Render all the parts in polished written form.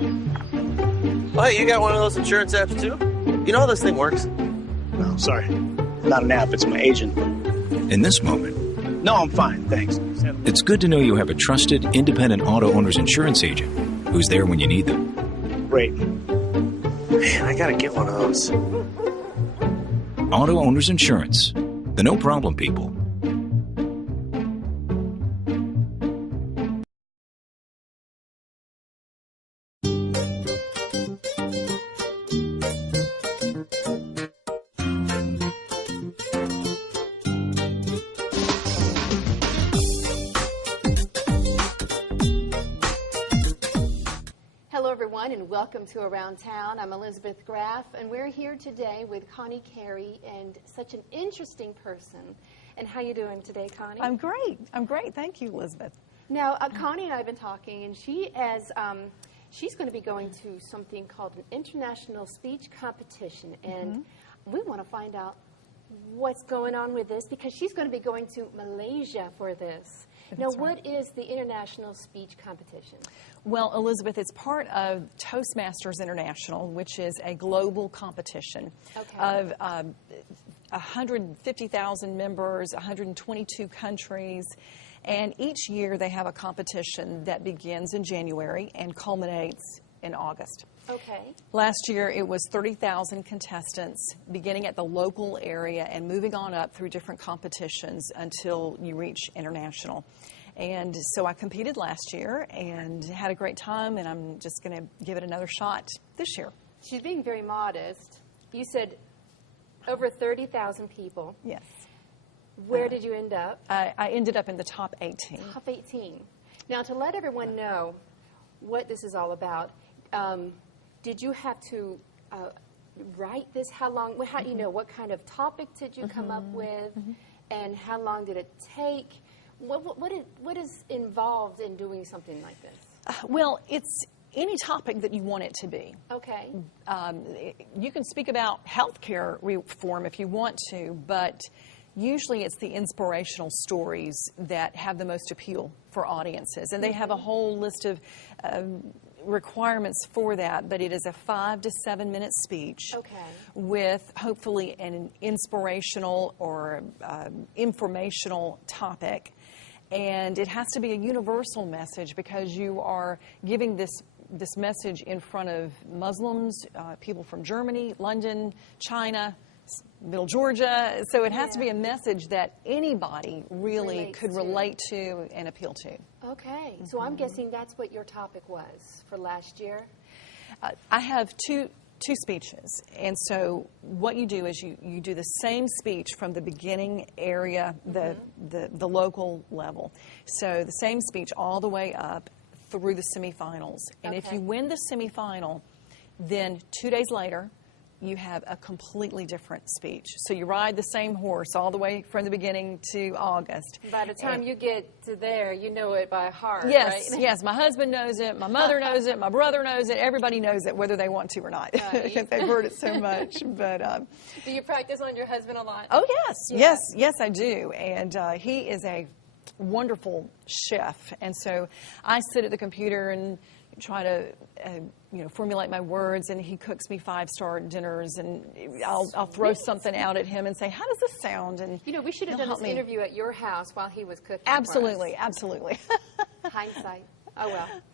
Oh, hey, you got one of those insurance apps too? You know how this thing works? No, sorry. Not an app, it's my agent. In this moment, No, I'm fine, thanks. it's good to know you have a trusted, independent auto owner's insurance agent who's there when you need them. Great. Man, I gotta get one of those. Auto Owners Insurance, the no problem people. Hello, everyone, and welcome to Around Town. I'm Elizabeth Graff, and we're here today with Connie Carey, and such an interesting person. And how you doing today, Connie? I'm great. I'm great. Thank you, Elizabeth. Now, Connie and I have been talking, and she's going to be going to something called an international speech competition, and we want to find out what's going on with this because she's going to be going to Malaysia for this. Now, what is the International Speech Competition? Well, Elizabeth, it's part of Toastmasters International, which is a global competition of 150,000 members, 122 countries, and each year they have a competition that begins in January and culminates in August. Okay. Last year it was 30,000 contestants beginning at the local area and moving on up through different competitions until you reach international. And so I competed last year and had a great time, and I'm just going to give it another shot this year. She's being very modest. You said over 30,000 people. Yes. Where did you end up? I ended up in the top 18. Top 18. Now, to let everyone know what this is all about, did you have to write this? How long, you know, what kind of topic did you come up with? And how long did it take? What is involved in doing something like this? Well, it's any topic that you want it to be. Okay. You can speak about healthcare reform if you want to, but usually it's the inspirational stories that have the most appeal for audiences. And they have a whole list of requirements for that, but it is a 5 to 7 minute speech with hopefully an inspirational or informational topic. And it has to be a universal message because you are giving this message in front of Muslims, people from Germany, London, China, Middle Georgia. So it has to be a message that anybody really could relate to and appeal to. Okay. So I'm guessing that's what your topic was for last year? I have two speeches. And so what you do is you do the same speech from the beginning area, the local level. So the same speech all the way up through the semifinals. And if you win the semifinal, then 2 days later, you have a completely different speech. So you ride the same horse all the way from the beginning to August. By the time you get to there, you know it by heart, yes, right? Yes, my husband knows it, my mother knows it, my brother knows it, everybody knows it, whether they want to or not, because they've heard it so much. But do you practice on your husband a lot? Oh, yes. Yes, I do. And he is a wonderful chef. And so I sit at the computer and try to formulate my words, and he cooks me 5-star dinners, and I'll throw something out at him and say, how does this sound? And we should have done this interview at your house while he was cooking. Absolutely. Hindsight. Oh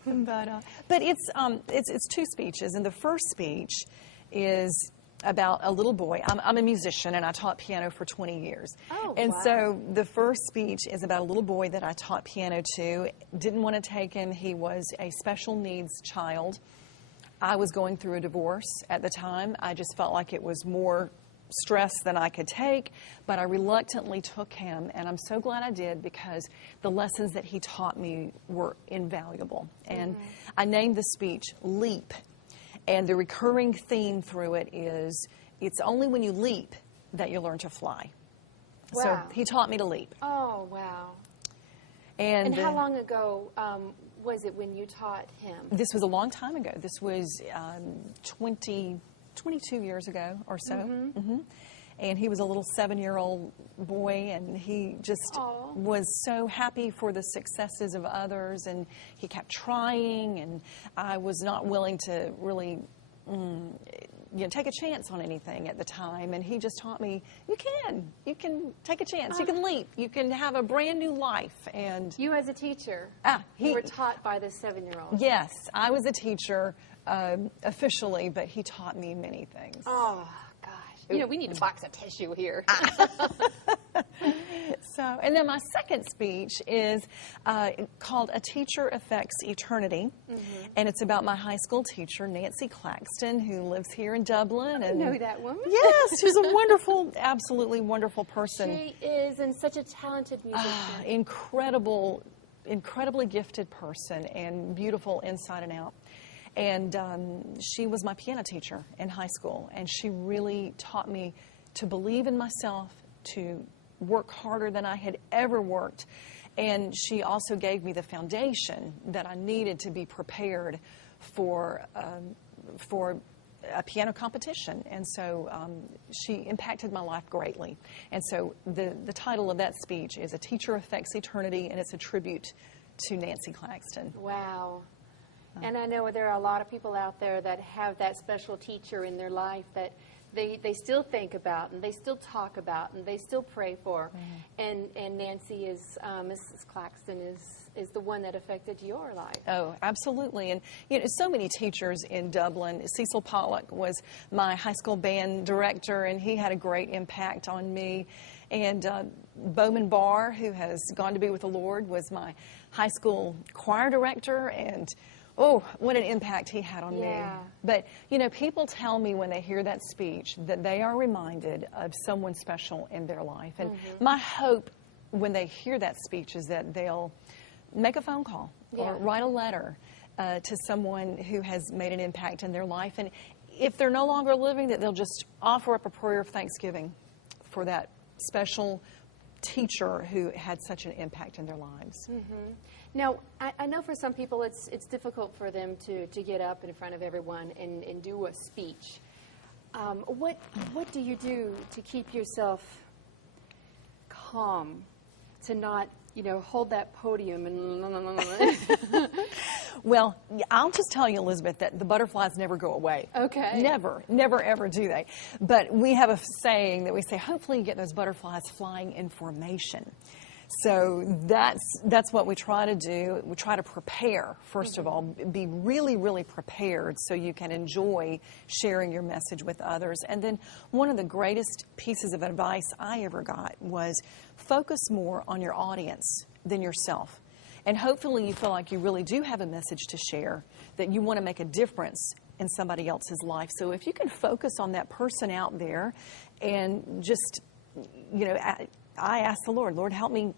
well. But it's two speeches, and the first speech is about a little boy. I'm a musician, and I taught piano for 20 years. Oh, and wow. so the first speech is about a little boy that I taught piano to. Didn't want to take him. He was a special needs child. I was going through a divorce at the time. I just felt like it was more stress than I could take, but I reluctantly took him, and I'm so glad I did because the lessons that he taught me were invaluable. And I named the speech Leap. And the recurring theme through it is, it's only when you leap that you learn to fly. Wow. So he taught me to leap. Oh, wow. And how long ago was it when you taught him? This was a long time ago. This was 22 years ago or so. And he was a little 7-year-old boy, and he just was so happy for the successes of others, and he kept trying, and I was not willing to really take a chance on anything at the time. And he just taught me, you can take a chance, you can leap, you can have a brand new life. And you as a teacher, you were taught by this 7-year-old. Yes, I was a teacher officially, but he taught me many things. Oh, gosh. We need a box of tissue here. And then my second speech is called A Teacher Affects Eternity. And it's about my high school teacher, Nancy Claxton, who lives here in Dublin. I know that woman. Yes, she's a wonderful, absolutely wonderful person. She is, and such a talented musician. Incredibly gifted person, and beautiful inside and out. And she was my piano teacher in high school, and she really taught me to believe in myself, to work harder than I had ever worked. And she also gave me the foundation that I needed to be prepared for a piano competition. And so she impacted my life greatly. And so the title of that speech is A Teacher Affects Eternity, and it's a tribute to Nancy Claxton. Wow. And I know there are a lot of people out there that have that special teacher in their life that they still think about, and they still talk about, and they still pray for. And Nancy is, Mrs. Claxton is the one that affected your life. Oh, absolutely. And so many teachers in Dublin. Cecil Pollock was my high school band director, and he had a great impact on me. And Bowman Barr, who has gone to be with the Lord, was my high school choir director, and oh, what an impact he had on me. But, people tell me when they hear that speech that they are reminded of someone special in their life. And my hope when they hear that speech is that they'll make a phone call or write a letter to someone who has made an impact in their life. And if they're no longer living, that they'll just offer up a prayer of thanksgiving for that special teacher who had such an impact in their lives. Now, I know for some people it's difficult for them to get up in front of everyone and do a speech. What do you do to keep yourself calm, to not, hold that podium and... Well, I'll just tell you, Elizabeth, that the butterflies never go away. Okay. Never, ever do they. But we have a saying that we say, hopefully you get those butterflies flying in formation. So that's what we try to do. We try to prepare, first of all, be really, really prepared so you can enjoy sharing your message with others. And then one of the greatest pieces of advice I ever got was focus more on your audience than yourself. And hopefully you feel like you really do have a message to share, that you want to make a difference in somebody else's life. So if you can focus on that person out there and just, I ask the Lord, help me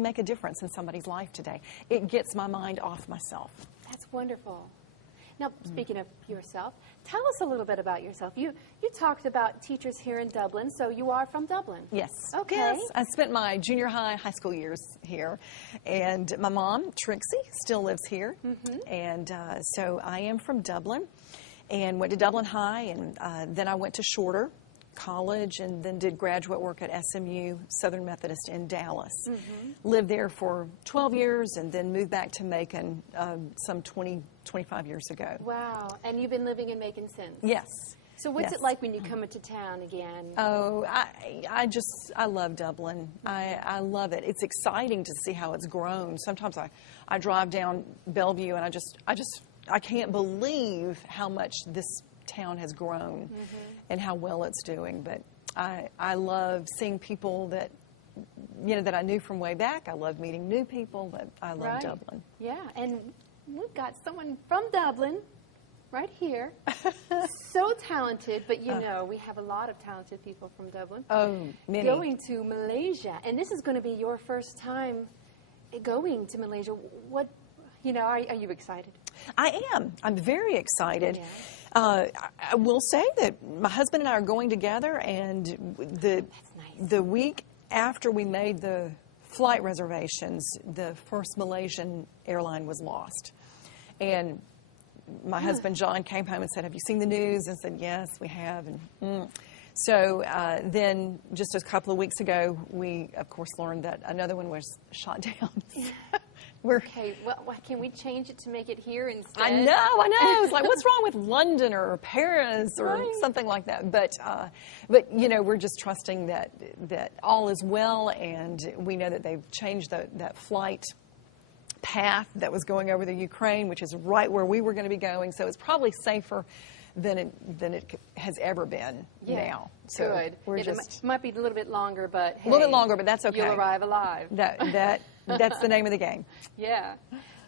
make a difference in somebody's life today. It gets my mind off myself. That's wonderful. Now, speaking of yourself, tell us a little bit about yourself. You talked about teachers here in Dublin, so you are from Dublin. Yes. Okay. Yes. I spent my junior high school years here, and my mom, Trixie, still lives here, and so I am from Dublin, and went to Dublin High, and then I went to Shorter College, and then did graduate work at SMU, Southern Methodist in Dallas. Lived there for 12 years, and then moved back to Macon some 25 years ago. Wow. And you've been living in Macon since? Yes. So what's it like when you come into town again? Oh, I love Dublin. I love it. It's exciting to see how it's grown. Sometimes I drive down Bellevue, and I can't believe how much this town has grown and how well it's doing. But I love seeing people that that I knew from way back. I love meeting new people. But I love Dublin. Yeah, and we've got someone from Dublin right here. So talented, but we have a lot of talented people from Dublin. Oh, many. Going to Malaysia, and this is going to be your first time going to Malaysia. What, are you excited? I am. I'm very excited. Yeah. I will say that my husband and I are going together, and the week after we made the flight reservations, the first Malaysian airline was lost. And my husband, John, came home and said, "Have you seen the news?" And said, "Yes, we have." And So then just a couple of weeks ago, we, of course, learned that another one was shot down. Okay, well, can we change it to make it here instead? I know. It's like, what's wrong with London or Paris or something like that? But you know, we're just trusting that all is well, and we know that they've changed that flight path that was going over the Ukraine, which is right where we were going to be going. So it's probably safer than it has ever been now. So good. We're It just might be a little bit longer, but hey, a little bit longer, but that's okay. You'll arrive alive. That's the name of the game. Yeah.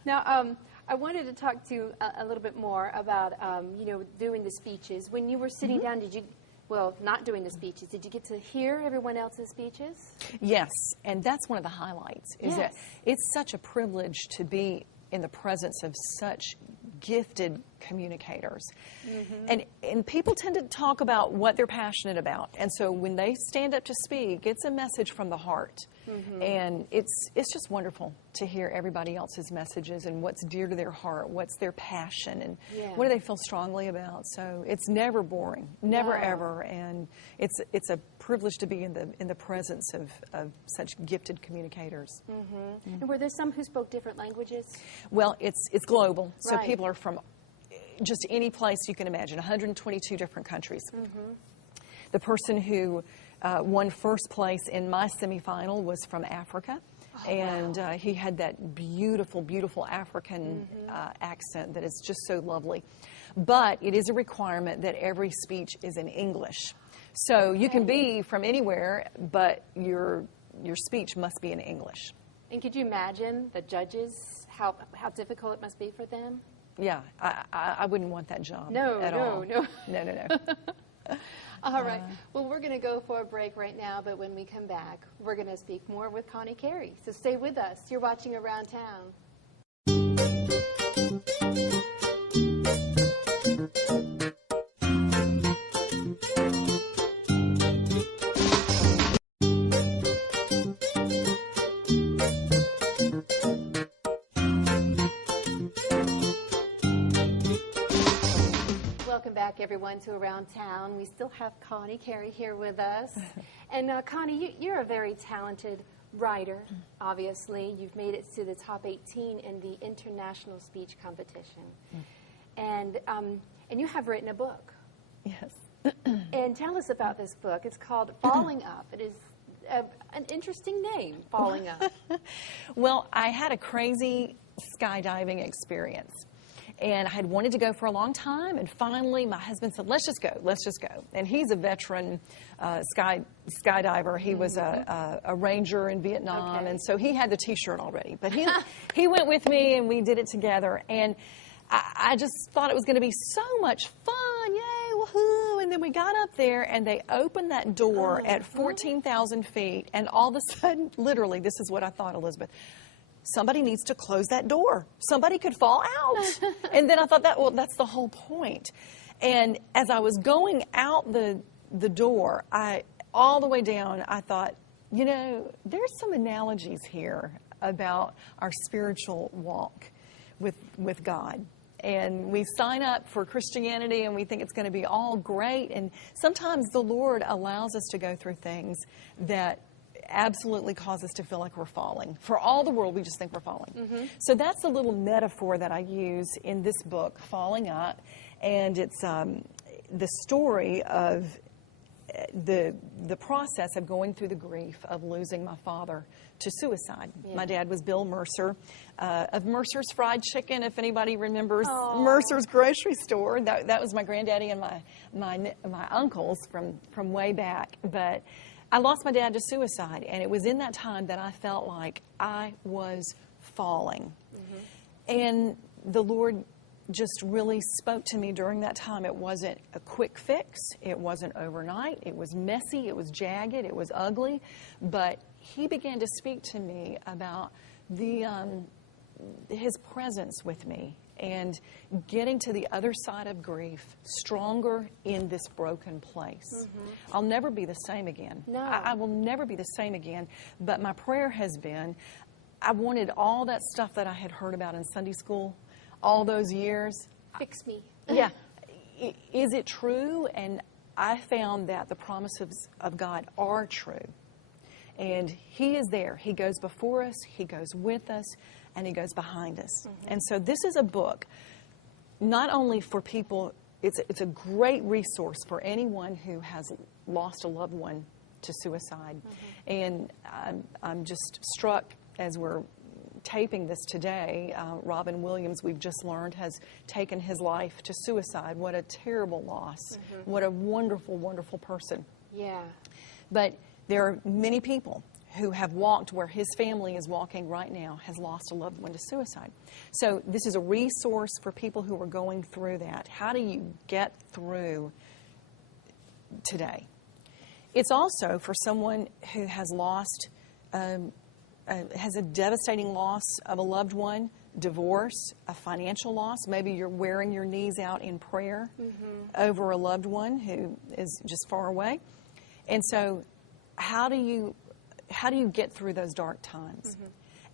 Now, I wanted to talk to you a little bit more about, you know, doing the speeches. When you were sitting down, did you, well, not doing the speeches, did you get to hear everyone else's speeches? Yes, and that's one of the highlights, is that it's such a privilege to be in the presence of such gifted communicators. And people tend to talk about what they're passionate about. And so when they stand up to speak, it's a message from the heart. And it's just wonderful to hear everybody else's messages and what's dear to their heart, what's their passion, and what do they feel strongly about. So it's never boring, never ever. And it's a privilege to be in the presence of such gifted communicators. And were there some who spoke different languages? Well, it's global. So people are from just any place you can imagine, 122 different countries. The person who won first place in my semifinal was from Africa. And he had that beautiful, beautiful African accent that is just so lovely. But it is a requirement that every speech is in English. So you can be from anywhere, but your speech must be in English. And could you imagine the judges, how difficult it must be for them? Yeah, I wouldn't want that job at all. No. All right. Well, we're going to go for a break right now, but when we come back, we're going to speak more with Connie Carey. So stay with us. You're watching Around Town. Welcome back, everyone, to Around Town. We still have Connie Carey here with us. And Connie, you're a very talented writer, obviously. You've made it to the top 18 in the International Speech Competition. And you have written a book. Yes. And tell us about this book. It's called Falling Up. It is an interesting name, Falling Up. Well, I had a crazy skydiving experience. And I had wanted to go for a long time, and finally my husband said, let's just go. And he's a veteran skydiver. He was a ranger in Vietnam, and so he had the T-shirt already. But he went with me, and we did it together. And I just thought it was going to be so much fun. Yay, woohoo. And then we got up there, and they opened that door at 14,000 feet, and all of a sudden, literally, this is what I thought, Elizabeth, somebody needs to close that door. Somebody could fall out. And then I thought, that's the whole point. And as I was going out the door, all the way down, I thought, you know, there's some analogies here about our spiritual walk with God. And we sign up for Christianity and we think it's going to be all great. And sometimes the Lord allows us to go through things that absolutely cause us to feel like we're falling. For all the world, we just think we're falling. So that's a little metaphor that I use in this book, Falling Up. And it's the story of the process of going through the grief of losing my father to suicide. My dad was Bill Mercer of Mercer's Fried Chicken, if anybody remembers Mercer's grocery store. That was my granddaddy and my uncles from way back. But I lost my dad to suicide, and it was in that time that I felt like I was falling. And the Lord just really spoke to me during that time. It wasn't a quick fix. It wasn't overnight. It was messy. It was jagged. It was ugly. But He began to speak to me about His presence with me and getting to the other side of grief, stronger in this broken place. I'll never be the same again. No. I will never be the same again. But my prayer has been, I wanted all that stuff that I had heard about in Sunday school all those years. Fix me. Yeah. Is it true? And I found that the promises of God are true. And He is there. He goes before us, He goes with us, and He goes behind us. And so this is a book not only for people, it's a great resource for anyone who has lost a loved one to suicide. And I'm just struck as we're taping this today. Robin Williams, we've just learned, has taken his life to suicide. What a terrible loss. What a wonderful, wonderful person. Yeah. But there are many people who have walked where his family is walking right now, has lost a loved one to suicide. So this is a resource for people who are going through that. How do you get through today? It's also for someone who has lost, has a devastating loss of a loved one, divorce, a financial loss. Maybe you're wearing your knees out in prayer over a loved one who is just far away. And so how do you get through those dark times?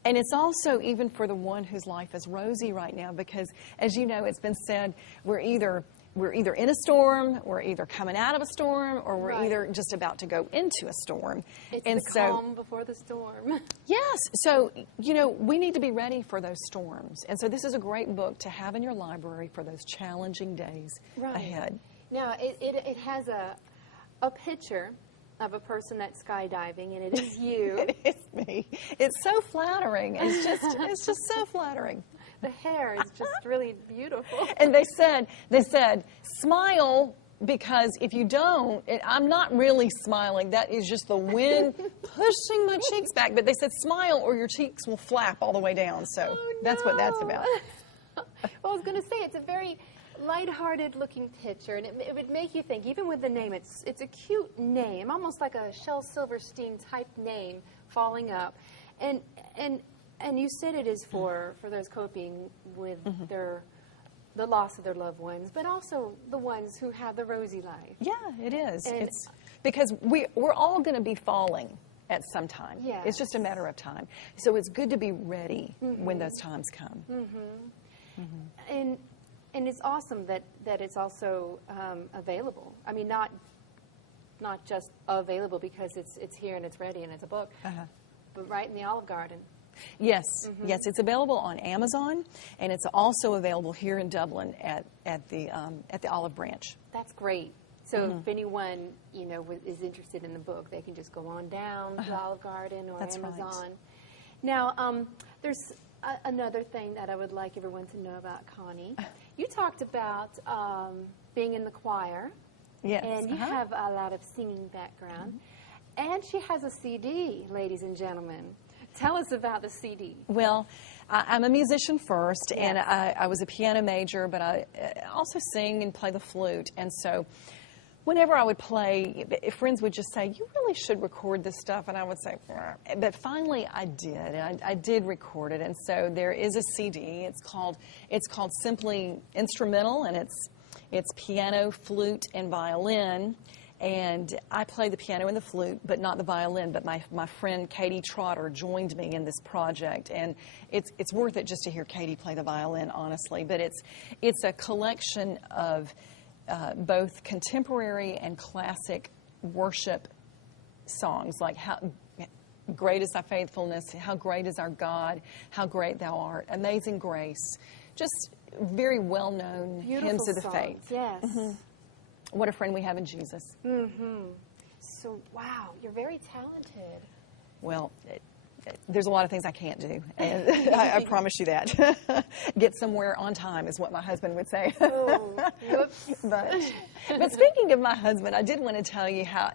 And it's also even for the one whose life is rosy right now, because as you know, it's been said, we're either in a storm, we're either coming out of a storm, or we're either just about to go into a storm. It's the calm before the storm. Yes. So, we need to be ready for those storms. And so this is a great book to have in your library for those challenging days ahead. Now, it has a picture of a person that's skydiving, and it is you. It is me. It's so flattering. It's just so flattering. The hair is just really beautiful. And they said, smile, because if you don't, I'm not really smiling. That is just the wind pushing my cheeks back. But they said, smile or your cheeks will flap all the way down. So that's what that's about. Well, I was going to say, it's a very lighthearted looking picture, and it would make you think, even with the name, it's a cute name, almost like a Shel Silverstein type name falling up. And you said it is for those coping with the loss of their loved ones, but also the ones who have the rosy life. Yeah, it is. It's because we're all going to be falling at some time. Yes. It's just a matter of time. So it's good to be ready when those times come. And it's awesome that it's also available. I mean, not just available because it's here and it's ready and it's a book, but right in the Olive Garden. Yes, yes, it's available on Amazon, and it's also available here in Dublin at the Olive Branch. That's great. So if anyone is interested in the book, they can just go on down to Olive Garden or That's Amazon. right. Now, there's another thing that I would like everyone to know about Connie. You talked about being in the choir. Yes. And you have a lot of singing background. And she has a CD, ladies and gentlemen. Tell us about the CD. Well, I'm a musician first, and I was a piano major, but I also sing and play the flute. And so whenever I would play, friends would just say, you really should record this stuff. And I would say, but finally I did. And I did record it. And so there is a CD. It's called simply Instrumental, and it's piano, flute, and violin. And I play the piano and the flute, but not the violin. But my friend Katie Trotter joined me in this project, and it's worth it just to hear Katie play the violin, honestly. But it's a collection of both contemporary and classic worship songs, like how great is thy faithfulness, how great is our God, how great thou art, Amazing Grace, just very well-known hymns of the faith. Yes. What a friend we have in Jesus. So, wow, you're very talented. Well, there's a lot of things I can't do, and I promise you that. Get somewhere on time is what my husband would say. Oh, whoops. But speaking of my husband, I did want to tell you how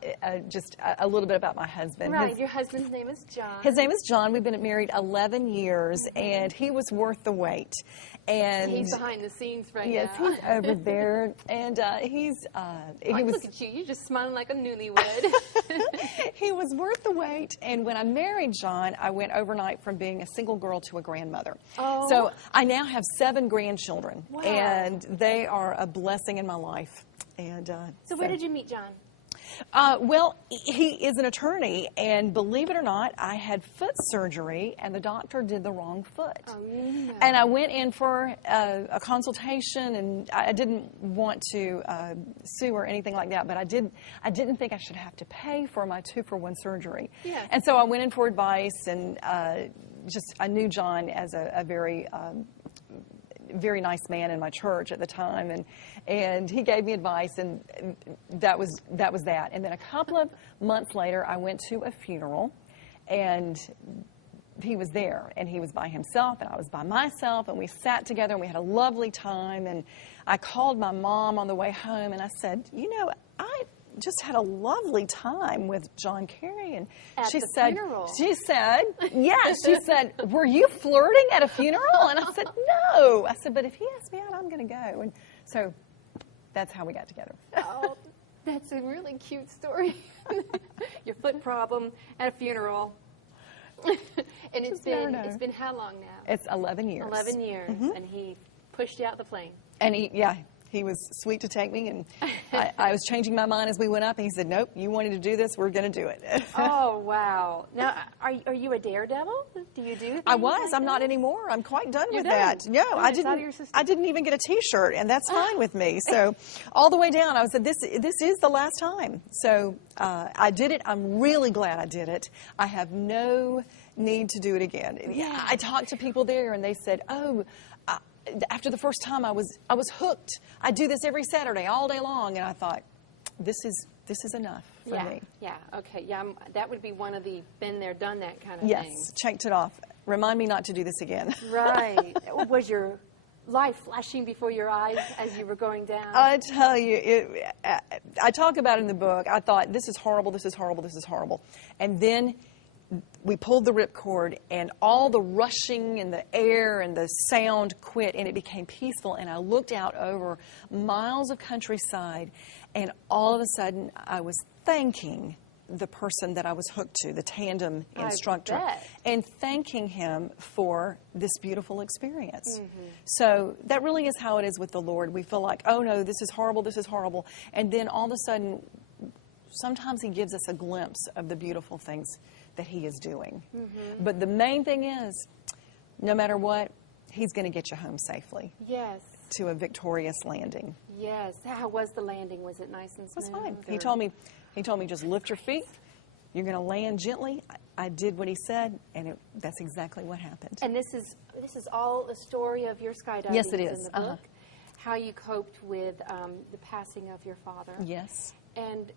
just a little bit about my husband. Right, your husband's name is John. His name is John. We've been married 11 years, and he was worth the wait. And he's behind the scenes right yes, now. he's over there, and he was. Look at you! You're just smiling like a newlywed. He was worth the wait. And when I married John, I went overnight from being a single girl to a grandmother. Oh. So I now have 7 grandchildren, wow. and they are a blessing in my life. And so where did you meet John? Well, he is an attorney, and believe it or not, I had foot surgery, and the doctor did the wrong foot. Oh, no. And I went in for a consultation, and I didn't want to sue or anything like that, but I didn't think I should have to pay for my 2-for-1 surgery. Yes. And so I went in for advice, and I knew John as a very nice man in my church at the time, and he gave me advice, and that was that. And then a couple of months later, I went to a funeral, and he was there, and he was by himself, and I was by myself, and we sat together, and we had a lovely time. And I called my mom on the way home, and I said, I just had a lovely time with John Carey. And At she the said, funeral. yes, she said, were you flirting at a funeral? And I said, no. I said, but if he asks me out, I'm going to go. And so that's how we got together. Oh, that's a really cute story. Your foot problem at a funeral. And it's been how long now? It's 11 years. 11 years, and he pushed you out the plane. And he was sweet to take me, and I was changing my mind as we went up, and he said, nope, you wanted to do this, we're going to do it. Oh, wow. Now, are you a daredevil? Do you do I things was. like I'm not that? anymore. I'm quite done You're with done. that. No, Oh, I it's out of your didn't. system. I didn't even get a T-shirt, and that's fine with me. So, all the way down, I said, "This is the last time." So, I did it. I'm really glad I did it. I have no need to do it again. Yeah. I talked to people there, and they said, "Oh." After the first time, I was hooked. I do this every Saturday, all day long, and I thought, this is enough for me. Yeah, okay. Yeah, that would be one of the been there, done that kind of Yes, things. checked it off. Remind me not to do this again. Right. Was your life flashing before your eyes as you were going down? I tell you, I talk about it in the book. I thought, this is horrible, this is horrible, this is horrible. And then we pulled the ripcord, and all the rushing and the air and the sound quit, and it became peaceful. And I looked out over miles of countryside, and all of a sudden I was thanking the person that I was hooked to, the tandem instructor, bet. and thanking him for this beautiful experience. So that really is how it is with the Lord. We feel like, oh no, this is horrible. And then all of a sudden, sometimes He gives us a glimpse of the beautiful things that He is doing. But the main thing is, no matter what, He's going to get you home safely Yes. to a victorious landing. Yes. How was the landing? Was it nice and It was smooth? fine. He or- told me just lift your feet. You're going to land gently. I did what he said, and that's exactly what happened. And this is all a story of your skydiving. Yes, it in is. the book. How you coped with the passing of your father. Yes. And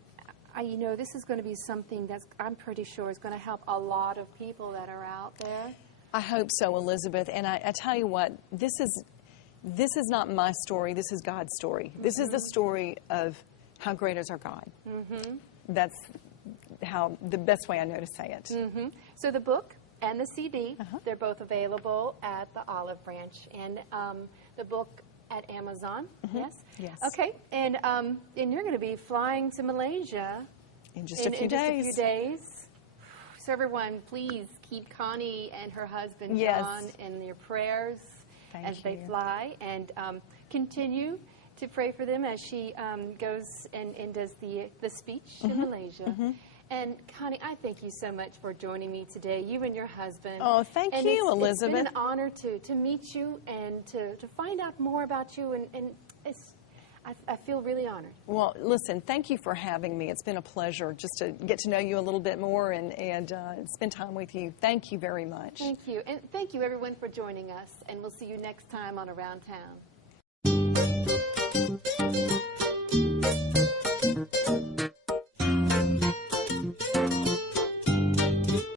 this is going to be something that's, I'm pretty sure, is going to help a lot of people that are out there. I hope so, Elizabeth. And I tell you what, this is not my story. This is God's story. This is the story of how great is our God. That's the best way I know to say it. So the book and the CD, they're both available at the Olive Branch, and the book at Amazon. Yes. Yes. Okay. And you're going to be flying to Malaysia In just a few in just days. a few days. So everyone, please keep Connie and her husband Yes. John in your prayers Thank as they you. fly, and continue to pray for them as she goes and does the speech in Malaysia. And Connie, I thank you so much for joining me today, you and your husband. Oh, thank And you, It's Elizabeth. been an honor to meet you and to find out more about you, and I feel really honored. Well, listen, thank you for having me. It's been a pleasure just to get to know you a little bit more and spend time with you. Thank you very much. Thank you. And thank you, everyone, for joining us. And we'll see you next time on Around Town.